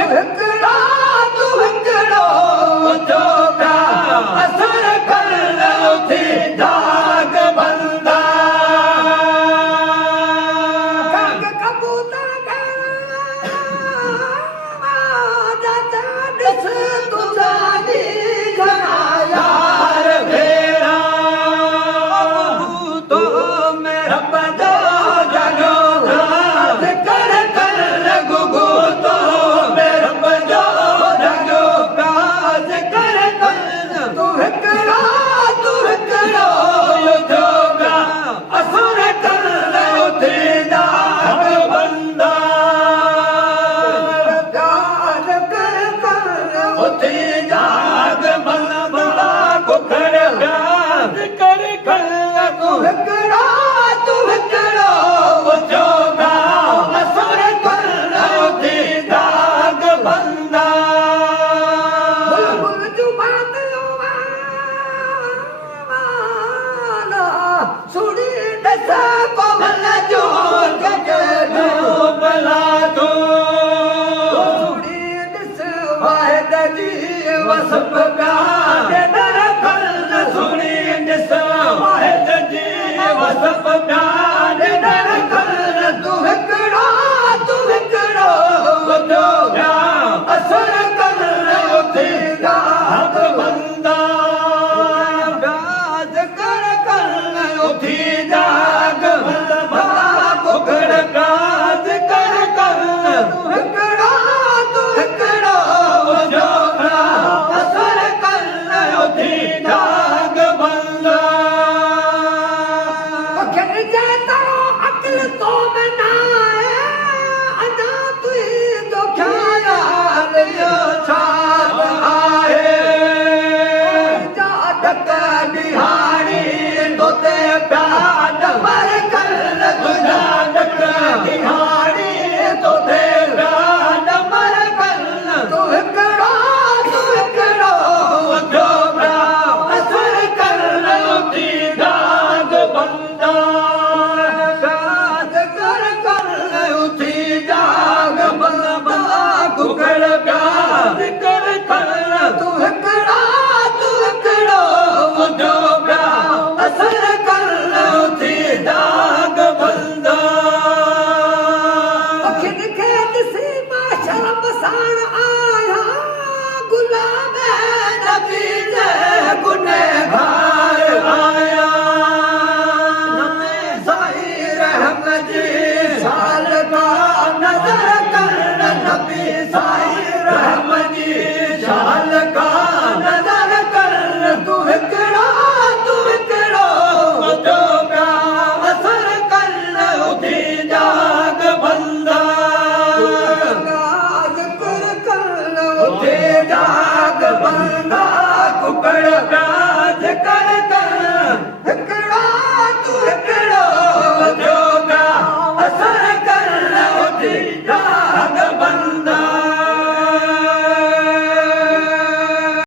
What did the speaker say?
हिकिड़ा तूं हिकिड़ो जोगा असर करण उथी जाग बंदा काग कबूतर ॾिस तुझा दी घणा यार भेरा तो में रब जो जॻो राज कर कर गुगो तो में रब जो जॻो राज कर कर तूं हिकिड़ा जोगा असुर कर उथी जाग बंदा जाग कर उथी जाग बंदा कुखड़ प्यार कर तूं हिकिड़ो जोगा असुर कर उथी जाग बंदा बुलबुल जुबान सुड़ी ॾस पवन जो गजरो भला तो सुड़ी ॾिस वाहिद जी वसप प्यार दर कल सुड़ी ॾिस वाहिद जी वसप प्यार